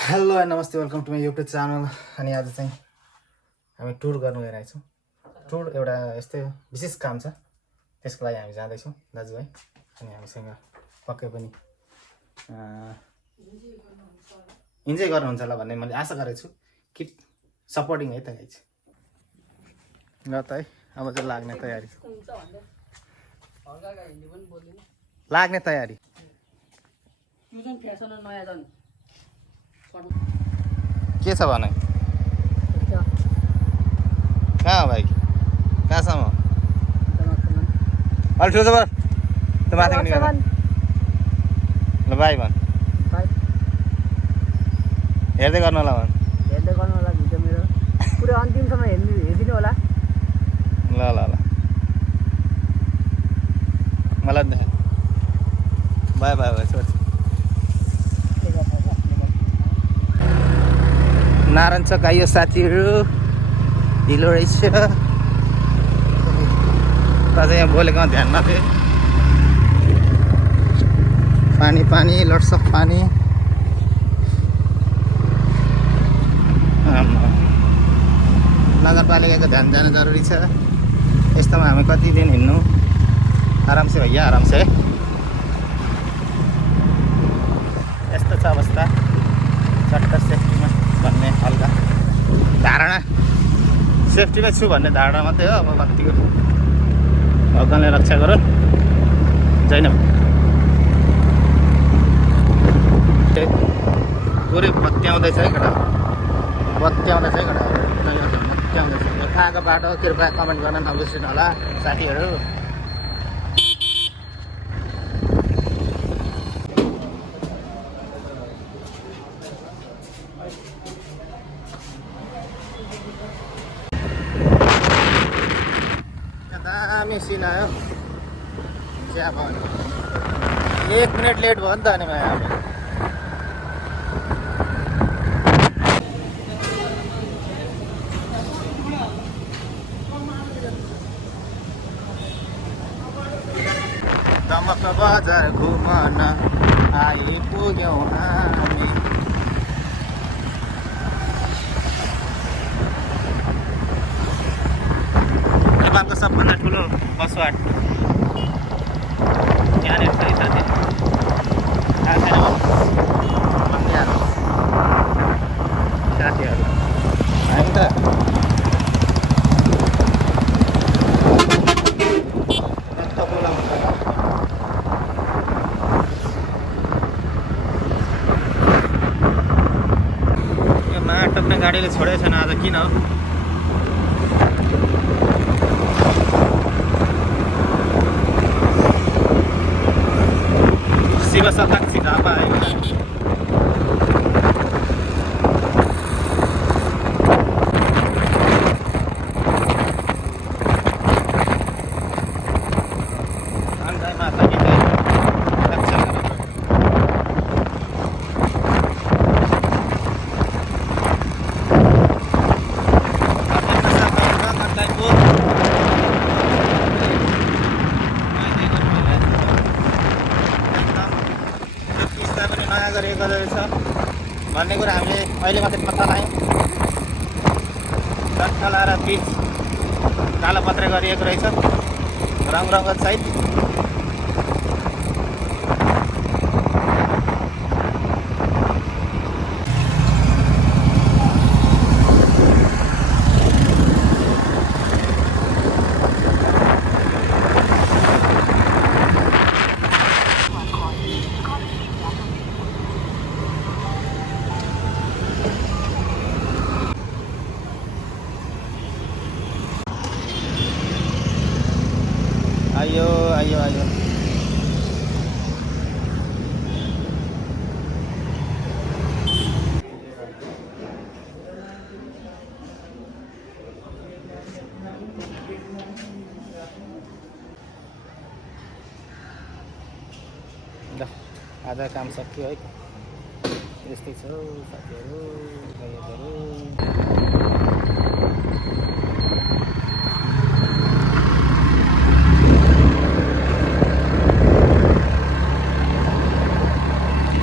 Hello and नमस्ते, welcome to my YouTube channel. अनि आज चाहिँ हामी टुर गर्नु गइरहेछौँ। टुर एउटा यस्तै विशेष काम छ, त्यसको लागि हामी जाँदैछौँ दाजुभाइ। अनि हामीसँग पक्कै पनि इन्जोय गर्नुहुन्छ होला भन्ने मैले आशा गरेको छु। किप सपोर्टिङ है त गाइज। ल त है, अब चाहिँ लाग्ने तयारी के छ भने कहाँ हो भाइ? कहाँसम्म? अलि ठुलो बर त माथि निकाल ल भाइ भन्। हेर्दै गर्नु होला भन्। भिडियो मेरो पुरै अन्तिमसम्म हेरिदिनु होला। ल ल ल मलाई देख। बाई बाई बाई सोच। नारायण छ गाइयो साथीहरू, ढिलो रहेछ। अझै यहाँ बोलेकोमा ध्यान नदिए। पानी पानी लट्सक पानी। नगरपालिकाको ध्यान जानु जरुरी छ। यस्तोमा हामी कति दिन हिँड्नु? आराम से भैया, आराम से। यस्तो छ अवस्था। चट्ट सेफ्टीमा भन्ने हल्का धारणा, सेफ्टीमा छु भन्ने धारणा मात्रै हो। अब कतिको भगवानले रक्षा गरून्। जैन पुरै बत्याउँदैछ है केटा, बत्याउँदैछ है केटा, बत्याउँदैछ। कहाँको बाटो कृपया कमेन्ट गर्न नबिर्सिनु होला साथीहरू। दामी सिन आयो। चिया भयो 1 मिनट लेट भयो नि त। अनि दमक बजार घुमन आइपुग्यौँ हामी। नेपालको सबभन्दा ठुलो बसवाट यहाँनिर छ है साथी। साथीहरू हामी त यो माटक्ने गाडीले छोडेको छैन आज। किन हो? शिव शताक्षी ढाबा है। माता की जय, रक्षा करो। नयाँ गरेको रहेछ भन्ने कुरा हामीले अहिले मात्रै पत्ता लगायौँ। रक्का लाएर पिच कालो पत्र गरिएको रहेछ रङरङ्गत सहित। आयो आयो आयो। ल आधा काम सक्यो है। यस्तै छ साथीहरू, गाईहरू।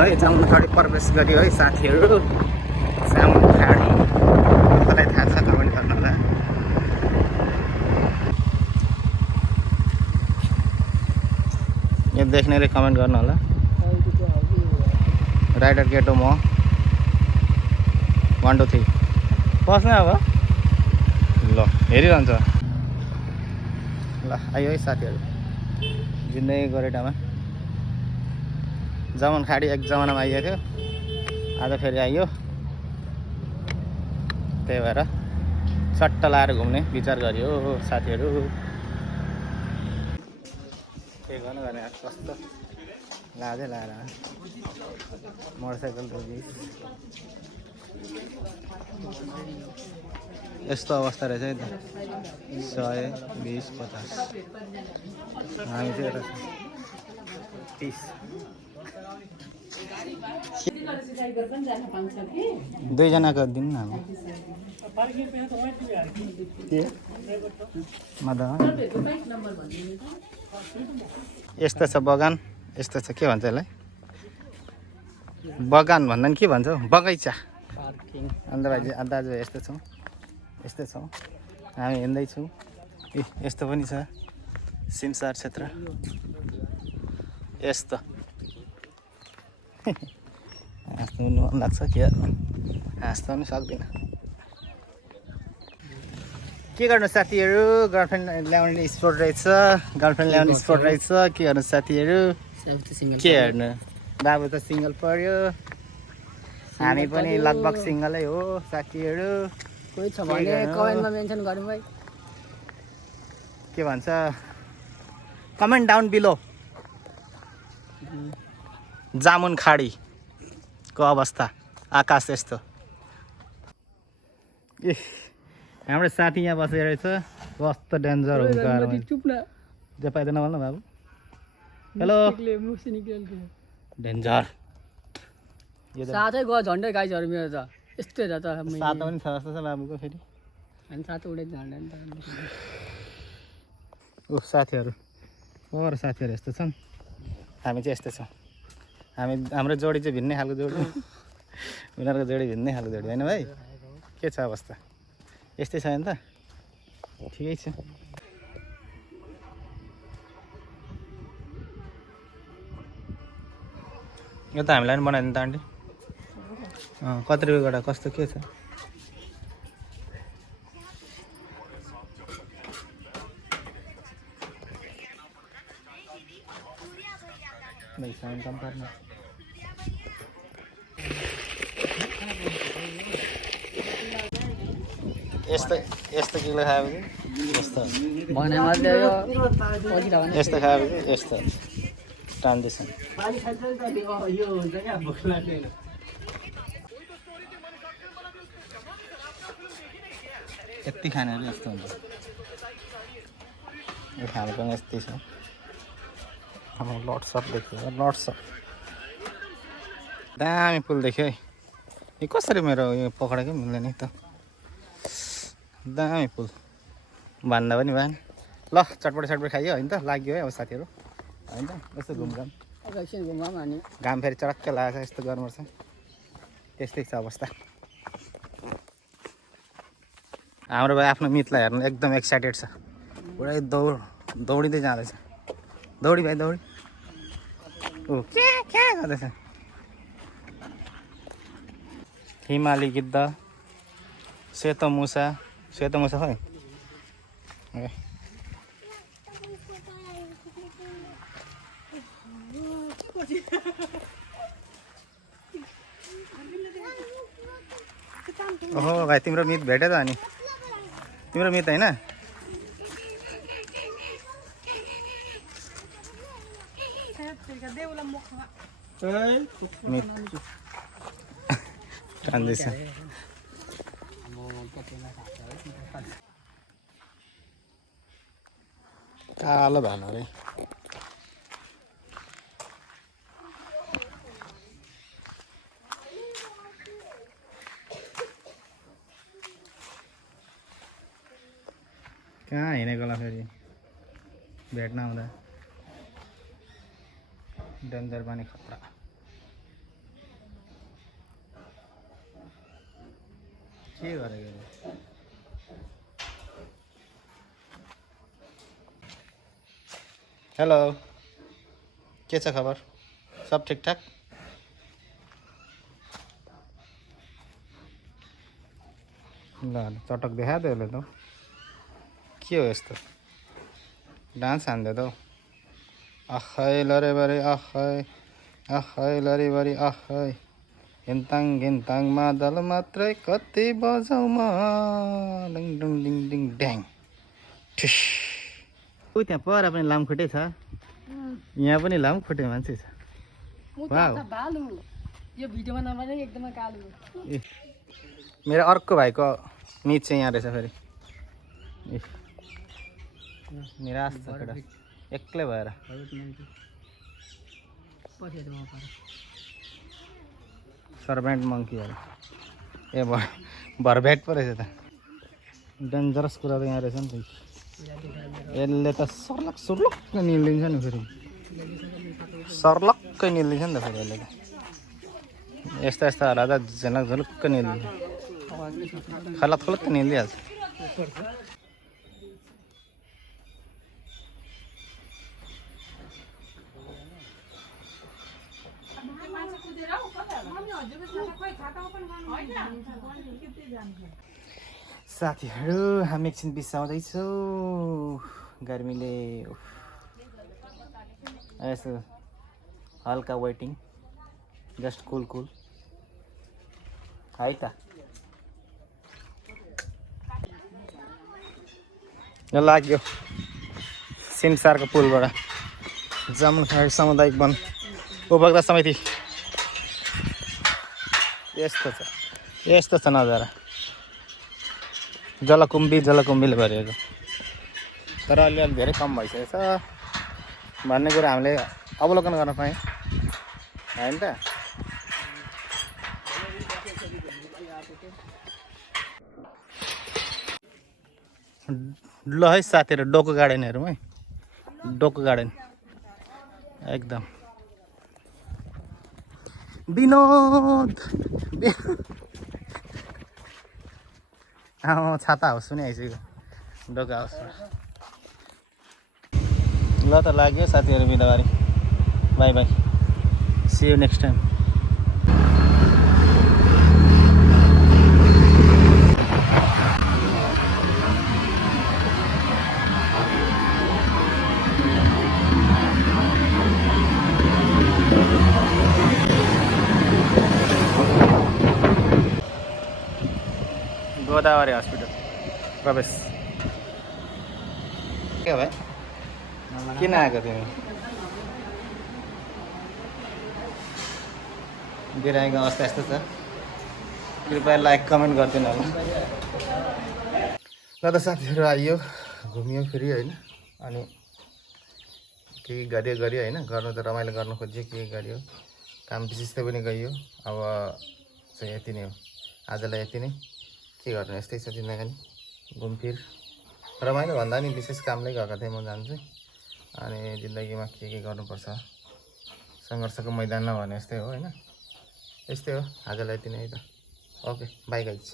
है है जामुनखाडी प्रवेश गऱ्यो है साथीहरू जामुनखाडी कसलाई थाहा छ कमेन्ट गर्नु होला यो देख्नेले कमेन्ट गर्नु होला राइडर केटो म 1 2 3 बस्ने अब ल हेरिरहन्छ ल आयो है साथीहरू जिन्दगी गोरेटामा जामुनखाडी एक जमानामा आइएको थियो आज फेरि आइयो त्यही भएर सट्ट लाएर घुम्ने विचार गरियो साथीहरू के गर्नु गर्ने कस्तो लाजै लाएर मोटरसाइकल रोगी यस्तो अवस्था रहेछ है त 100 20 50 हामी चाहिँ यता 30 दुईजनाको दिउँ न यस्तो छ बगान यस्तो छ के भन्छ यसलाई बगान भन्दा नि के भन्छ बगैँचा अन्त भाइ दाजु यस्तो छौँ हामी हिँड्दैछौँ यस्तो पनि छ सिमसार क्षेत्र यस्तो हाँस्नु पनि मन लाग्छ के हाँस्नु पनि सक्दिनँ के गर्नु साथीहरू गर्लफ्रेन्ड ल्याउने स्पोर्ट रहेछ गर्लफ्रेन्ड ल्याउने स्पोर्ट रहेछ के गर्नु साथीहरू के हेर्नु बाबु त सिङ्गल पर्यो हामी पनि लगभग सिङ्गलै हो साथीहरू कोही छ भने कमेन्टमा मेन्सन गरौँ है के भन्छ कमेन्ट डाउन बिलो जामुनखाडीको अवस्था आकाश यस्तो ए हाम्रो साथी यहाँ बसेर रहेछ कस्तो डेन्जर हुन्छ जे पाइँदैन भन्नु बाबु हेलो डेन्जर साथै गयो झन्डै गाइजहरू मेरो त यस्तै छ त सातो पनि छ जस्तो छ बाबुको फेरि अनि साथ उडे झन्डै नि त ऊ साथीहरू और साथीहरू यस्तो छन् हामी चाहिँ यस्तो छौँ हाम्रो जोडी चाहिँ भिन्नै खालको जोडी उनीहरूको जोडी भिन्नै खालको जोडी होइन भाइ के छ अवस्था यस्तै छ नि त ठिकै छ यो त हामीलाई पनि बनाइदिनु त आन्टी कति रुपियाँ गोटा कस्तो के छ कम पर्ने यस्तो किलो खायो भने यस्तो यस्तो खायो भने यस्तो ट्रान्जेक्सन यति खानेहरू यस्तो हुन्छ यो खानु पनि यस्तै छ लट्सअप देख्यो लट्सअप दामी पुल देख्यो है यो कसरी मेरो यो पक्रेकै मिल्दैन नि त दामी पुल भन्दा पनि भएन ल चटपट खाइयो होइन त लाग्यो है अब साथीहरू होइन त यस्तो घुमघाम घाम फेरि चडक्कै लागेको छ यस्तो गर्नुपर्छ त्यस्तै छ अवस्था हाम्रो भाइ आफ्नो मितलाई हेर्नु एकदम एक्साइटेड छ पुरै दौडिँदै जाँदैछ दौडी भाइ दौडी ओ के गर्दैछ हिमाली गिद्ध सेतो मुसा खै ओहो भाइ तिम्रो मित भेट्यो त अनि तिम्रो मित होइन मित ट्रान्जेक्सन कालो भानु अरे कहाँ हिँडेको होला फेरि भेट्न आउँदा डेन्जर पानी खतरा के गरेको हेलो के छ खबर सब ठिकठाक ल चटक देखायो त यसले त के हो यस्तो डान्स हान्दै त अखै लरे बरे अखै लरे बरे अखै हेन्ताङ गेन्ताङ मादल मात्रै कति बजाउ म डिङ डिङ डिङ डिङ ड्याङ ठिस ऊ त्यहाँ पर पनि लामखुट्टे छ यहाँ पनि लामखुट्टे मान्छे छ भालु यो भिडियोमा नभने एकदमै कालो मेरो अर्को भाइको निच चाहिँ यहाँ रहेछ फेरि निराश छ केटा एक्लै भएर सर्भेन्ट मङ्कीहरू ए भरभेट पो रहेछ त डेन्जरस कुरा त यहाँ रहेछ नि त यसले त सर्लक सुर्लक्क निल्दिन्छ नि फेरि सर्लक्कै निल्दिन्छ नि त फेरि यसले त यस्ता यस्ताहरू त झलक झलुक्क निल्दिन्छ खलत खलत निल्दिहाल्छ साथीहरू हामी एकछिन बिसाउँदैछौँ गर्मीले यसो हल्का वेटिङ जस्ट कुल कुल है त लाग्यो सिमसारको पुलबाट जामुनखाडी सामुदायिक वन उपभोक्ता समिति यस्तो छ नजारा जलकुम्बीले भरिएको तर अलिअलि धेरै कम भइसकेको छ भन्ने कुरा हामीले अवलोकन गर्न पायौँ होइन त ल है साथीहरू डोको गार्डनहरू है डोको गार्डन एकदम विनोद छाता हाउस पनि आइसक्यो डोका हाउस ल त लाग्यो साथीहरू बिदाबारी bye bye see you next time Godavari hospital प्रवेश के भाइ किन आएको तिमी बिरामीको अवस्था यस्तो छ कृपया लाइक कमेन्ट गरिदिनु होला ल त साथीहरू आइयो घुमियो फेरि होइन अनि केही गरियो होइन गर्नु त रमाइलो गर्नु खोज्यो के गरियो काम विशेष पनि गइयो अब चाहिँ यति नै हो आजलाई यति नै के गर्नु यस्तै छ जिन्दगानी घुमफिर रमाइलो भन्दा नि विशेष कामले गएको थिएँ म जान्छु अनि जिन्दगीमा के गर्नुपर्छ सङ्घर्षको मैदानमा भने यस्तै हो होइन यस्तै हो आजलाई यति नै है त ओके बाई गाइज